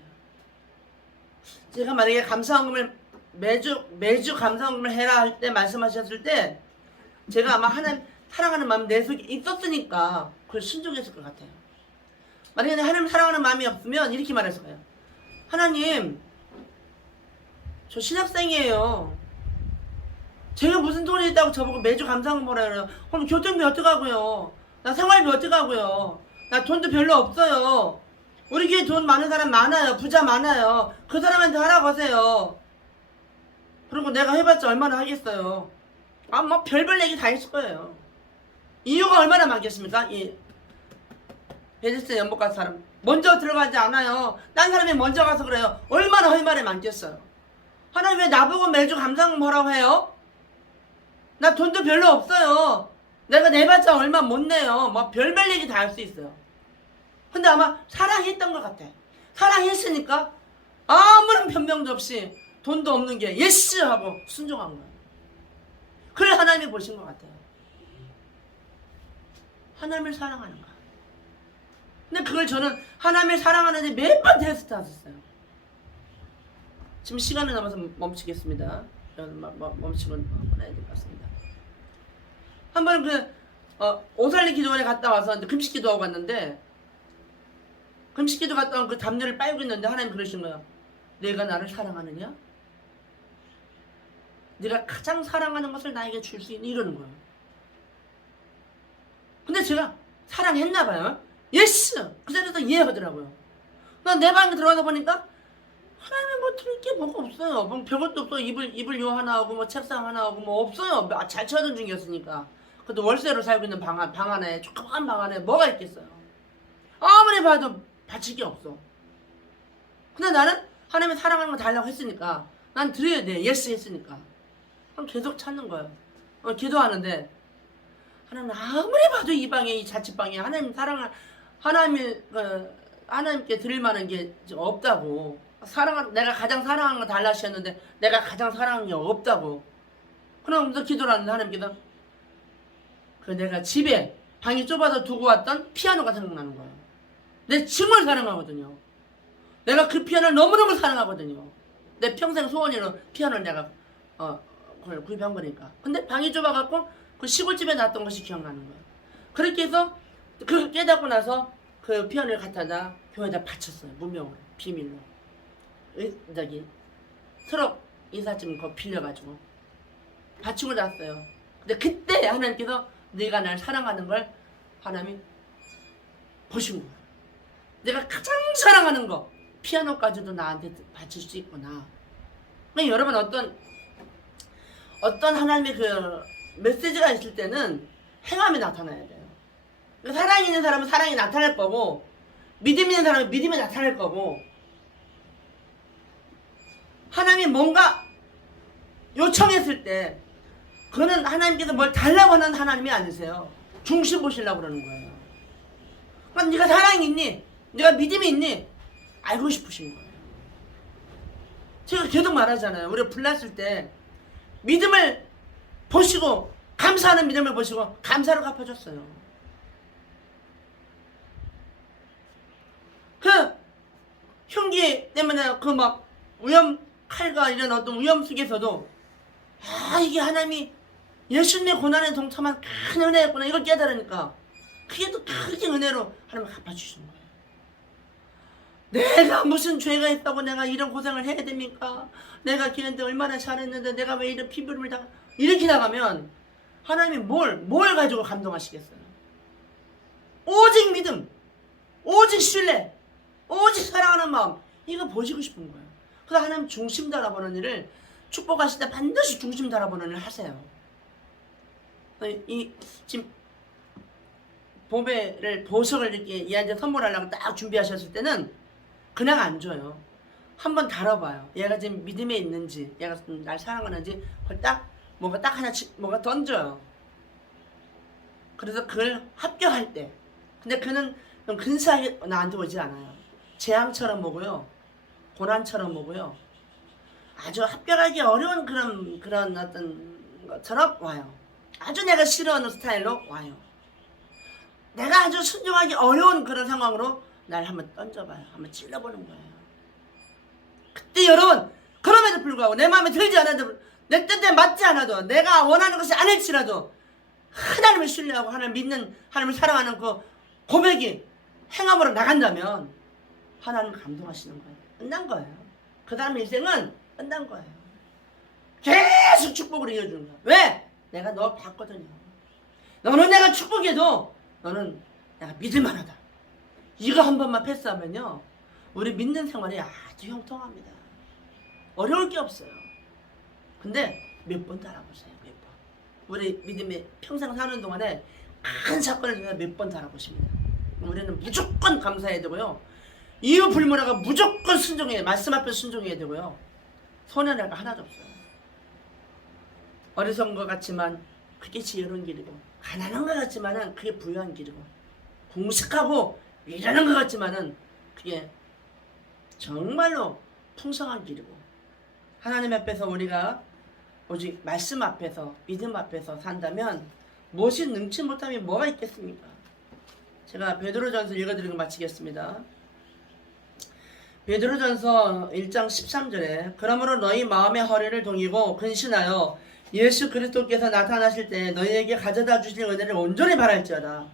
제가 만약에 감사헌금을 매주 감사헌금을 해라 할 때 말씀하셨을 때 제가 아마 하나님 사랑하는 마음이 내 속에 있었으니까 그걸 순종했을 것 같아요. 만약에 하나님 사랑하는 마음이 없으면 이렇게 말했을 거예요. 하나님, 저 신학생이에요. 제가 무슨 돈이 있다고 저보고 매주 감사헌금 하라 그래요. 그럼 교통비 어떡하고요? 나 생활비 어떡하고요? 나 돈도 별로 없어요. 우리 교회 돈 많은 사람 많아요. 부자 많아요. 그 사람한테 하라고 하세요. 그리고 내가 해봤자 얼마나 하겠어요. 뭐 별별 얘기 다 했을 거예요. 이유가 얼마나 많겠습니까? 이 베데스다 연못가 사람 먼저 들어가지 않아요. 딴 사람이 먼저 가서 그래요. 얼마나 할 말이 많겠어요. 하나님 왜 나보고 매주 감사헌금 하라고 해요? 나 돈도 별로 없어요. 내가 내봤자 얼마 못 내요. 뭐 별별 얘기 다 할 수 있어요. 근데 아마 사랑했던 것 같아. 사랑했으니까 아무런 변명도 없이 돈도 없는 게 예스 하고 순종한 거예요. 그걸 하나님이 보신 것 같아요. 하나님을 사랑하는가. 근데 그걸 저는 하나님을 사랑하는데 몇 번 테스트 하셨어요. 지금 시간이 남아서 멈추겠습니다. 멈추고 해야 될 것 같습니다. 한번 오살리 기도원에 갔다 와서 금식 기도하고 갔는데 금식 기도 갔다 온 그 담요를 빨고 있는데 하나님 그러신 거예요. 내가 나를 사랑하느냐? 네가 가장 사랑하는 것을 나에게 줄 수 있는 이러는 거예요. 근데 제가 사랑했나 봐요. 예스! 그 자리에서 이해하더라고요. 난 내 방에 들어가서 보니까 하나님은 뭐 드릴 게 뭐가 없어요. 뭐 별것도 없어. 이불 요 하나 하고 뭐 책상 하나 하고 뭐 없어요. 잘 쳐던 중이었으니까. 그것도 월세로 살고 있는 방 안에 조그만 방 안에 뭐가 있겠어요. 아무리 봐도 바칠 게 없어. 근데 나는 하나님의 사랑하는 거 달라고 했으니까 난 드려야 돼. 예스 했으니까. 그럼 계속 찾는 거예요. 기도하는데 하나님 아무리 봐도 이 방에 이 자취방에 하나님 사랑을 하나님께 드릴 만한 게 없다고. 내가 가장 사랑하는 거 달라 하셨는데 내가 가장 사랑하는 게 없다고. 그러면서 기도를 하는데 하나님께서 내가 집에 방이 좁아서 두고 왔던 피아노가 생각나는 거예요. 내 정말 사랑하거든요. 내가 그 피아노를 너무너무 사랑하거든요. 내 평생 소원으로 피아노를 내가 그걸 구입한 거니까. 근데 방이 좁아갖고 그 시골집에 놨던 것이 기억나는 거예요. 그렇게 해서 그 깨닫고 나서 그 피아노를 갖다가 교회에다 바쳤어요. 무명으로, 비밀로. 저기 트럭 이삿짐 그거 빌려가지고 바치고 놨어요. 근데 그때 하나님께서 네가 날 사랑하는 걸 하나님이 보신 거예요. 내가 가장 사랑하는 거 피아노까지도 나한테 바칠 수 있구나. 그러니까 여러분 어떤 하나님의 그 메시지가 있을 때는 행함이 나타나야 돼요. 그러니까 사랑이 있는 사람은 사랑이 나타날 거고, 믿음 있는 사람은 믿음이 나타날 거고, 하나님이 뭔가 요청했을 때 그거는 하나님께서 뭘 달라고 하는 하나님이 아니세요. 중심 보시려고 그러는 거예요. 그럼 네가 사랑이 있니? 네가 믿음이 있니? 알고 싶으신 거예요. 제가 계속 말하잖아요. 우리가 불났을 때 믿음을 보시고, 감사하는 믿음을 보시고 감사로 갚아줬어요. 그 흉기 때문에 그 막 칼과 이런 어떤 위험 속에서도 이게 하나님이 예수님의 고난에 동참한 큰 은혜였구나, 이걸 깨달으니까 그게 또 크게 은혜로 하나님 갚아주시는 거예요. 내가 무슨 죄가 있다고 내가 이런 고생을 해야 됩니까? 내가 걔한테 얼마나 잘했는데 내가 왜 이런 피부름을 이렇게 나가면 하나님이 뭘 가지고 감동하시겠어요? 오직 믿음, 오직 신뢰, 오직 사랑하는 마음, 이거 보시고 싶은 거예요. 그래서 하나님 중심 달아보는 일을 축복하실 때 반드시 중심 달아보는 일을 하세요. 지금 보석을 이렇게 얘한테 선물하려고 딱 준비하셨을 때는 그냥 안 줘요. 한번 달아봐요. 얘가 지금 믿음에 있는지, 얘가 날 사랑하는지, 그걸 뭔가 뭔가 던져요. 그래서 그걸 합격할 때, 근데 그는 근사하게 나한테 오지 않아요. 재앙처럼 오고요, 고난처럼 오고요, 아주 합격하기 어려운 그런 어떤 것처럼 와요. 아주 내가 싫어하는 스타일로 와요. 내가 아주 순종하기 어려운 그런 상황으로 날 한번 던져봐요. 한번 찔러보는 거예요. 그때 여러분, 그럼에도 불구하고 내 마음에 들지 않아도, 내 뜻에 맞지 않아도, 내가 원하는 것이 아닐지라도 하나님을 신뢰하고 하나님을 믿는, 하나님을 사랑하는 그 고백이 행함으로 나간다면 하나님 감동하시는 거예요. 끝난 거예요. 그 다음에 인생은 끝난 거예요. 계속 축복으로 이어주는 거예요. 왜? 내가 너 봤거든요. 너는 내가 축복해도 너는 내가 믿을만 하다. 이거 한 번만 패스하면요, 우리 믿는 생활이 아주 형통합니다. 어려울 게 없어요. 근데 몇 번 달아보세요. 몇 번. 우리 믿음의 평생 사는 동안에 큰 사건을 중에 몇 번 달아보십니다. 우리는 무조건 감사해야 되고요, 이유 불문하고 무조건 순종해야, 말씀 앞에 순종해야 되고요, 손해날 거 하나도 없어요. 어리석은 것 같지만 그게 지혜로운 길이고, 가난한 것 같지만은 그게 부유한 길이고, 궁식하고 미련한 것 같지만은 그게 정말로 풍성한 길이고, 하나님 앞에서 우리가 오직 말씀 앞에서, 믿음 앞에서 산다면 무엇이 능치 못함이 뭐가 있겠습니까? 제가 베드로전서 읽어드리고 마치겠습니다. 베드로전서 1장 13절에 그러므로 너희 마음의 허리를 동이고 근신하여 예수 그리스도께서 나타나실 때 너희에게 가져다 주실 은혜를 온전히 바랄지어다.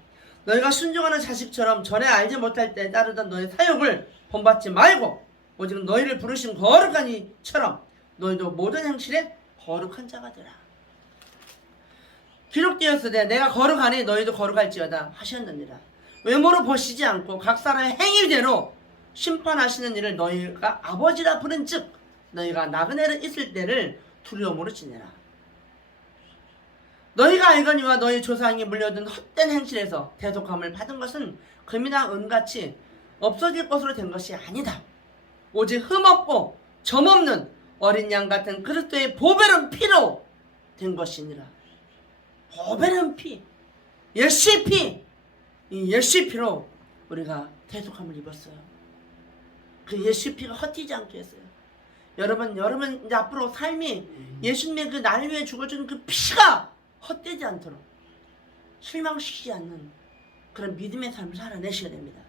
너희가 순종하는 자식처럼 전에 알지 못할 때 따르던 너희 사욕을 본받지 말고 오직 너희를 부르신 거룩한 이처럼 너희도 모든 행실에 거룩한 자가 되라. 기록되었으되 내가 거룩하니 너희도 거룩할지어다 하셨느니라. 외모로 보시지 않고 각 사람의 행위대로 심판하시는 일을 너희가 아버지라 부른 즉 너희가 나그네로 있을 때를 두려움으로 지내라. 너희가 알거니와 너희 조상이 물려든 헛된 행실에서 대속함을 받은 것은 금이나 은같이 없어질 것으로 된 것이 아니다. 오직 흠없고 점없는 어린 양 같은 그리스도의 보배로운 피로 된 것이니라. 보배로운 피, 예수의 피, 이 예수의 피로 우리가 대속함을 입었어요. 그 예수의 피가 헛되지 않게 했어요. 여러분 이제 앞으로 삶이 예수님의 그 나를 위해 죽어주는 그 피가 헛되지 않도록 실망시키지 않는 그런 믿음의 삶을 살아내셔야 됩니다.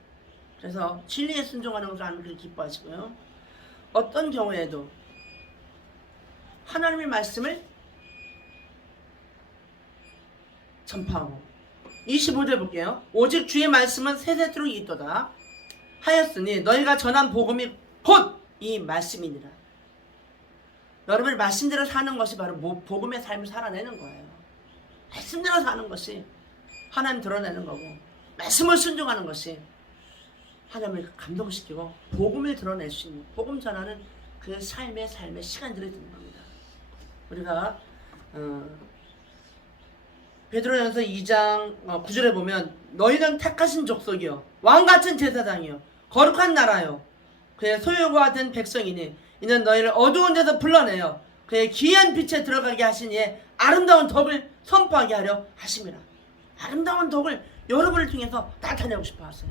그래서 진리에 순종하는 것을 하나님 그렇게 기뻐하시고요. 어떤 경우에도 하나님의 말씀을 전파하고 25절 볼게요. 오직 주의 말씀은 세세토록 있도다 하였으니 너희가 전한 복음이 곧 이 말씀이니라. 여러분의 말씀대로 사는 것이 바로 복음의 삶을 살아내는 거예요. 말씀대로 사는 것이 하나님 드러내는 거고, 말씀을 순종하는 것이 하나님을 감동시키고 복음을 드러낼 수 있는, 복음 전하는 그 삶의 시간들이 되는 겁니다. 우리가 베드로전서 2장 9절에 보면 너희는 택하신 족속이요 왕같은 제사장이요 거룩한 나라요 그의 소유가 된 백성이니 이는 너희를 어두운 데서 불러내어 그의 귀한 빛에 들어가게 하신 이의 아름다운 덕을 선포하게 하려 하심이라. 아름다운 덕을 여러분을 통해서 나타내고 싶어 하세요.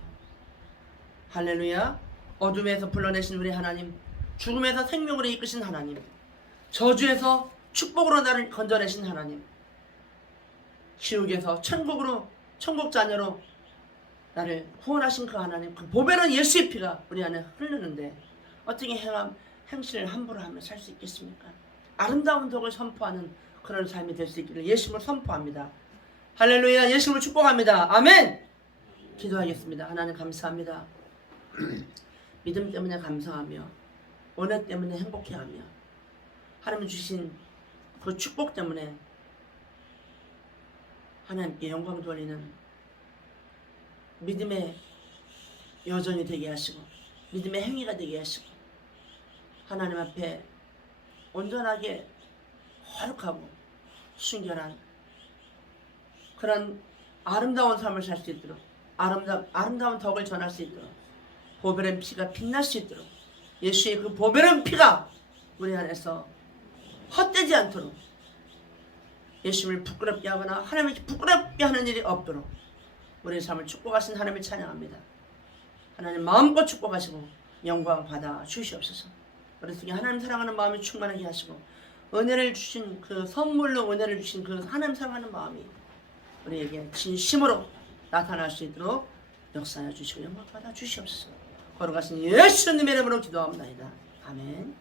할렐루야. 어둠에서 불러내신 우리 하나님, 죽음에서 생명으로 이끄신 하나님, 저주에서 축복으로 나를 건져내신 하나님, 지옥에서 천국 자녀로 나를 구원하신 그 하나님, 그 보배로운 예수의 피가 우리 안에 흐르는데 어떻게 행실을 함부로 하며 살 수 있겠습니까? 아름다운 덕을 선포하는 그런 삶이 될 수 있기를 예수님을 선포합니다. 할렐루야. 예수님을 축복합니다. 아멘. 기도하겠습니다. 하나님 감사합니다. 믿음 때문에 감사하며 은혜 때문에 행복해하며 하나님 주신 그 축복 때문에 하나님께 영광 돌리는 믿음의 여정이 되게 하시고 믿음의 행위가 되게 하시고 하나님 앞에 온전하게 거룩하고 순결한 그런 아름다운 삶을 살 수 있도록 아름다운 덕을 전할 수 있도록 보배로운 피가 빛날 수 있도록 예수의 그 보배로운 피가 우리 안에서 헛되지 않도록 예수님을 부끄럽게 하거나 하나님을 부끄럽게 하는 일이 없도록 우리의 삶을 축복하신 하나님을 찬양합니다. 하나님 마음껏 축복하시고 영광 받아 주시옵소서. 우리 속에 하나님 사랑하는 마음이 충만하게 하시고 은혜를 주신 그 선물로 은혜를 주신 그 하나님 사랑하는 마음이 우리에게 진심으로 나타날 수 있도록 역사하여 주시고 영광 받아 주시옵소서. 걸어가신 예수님의 이름으로 기도합니다. 아멘.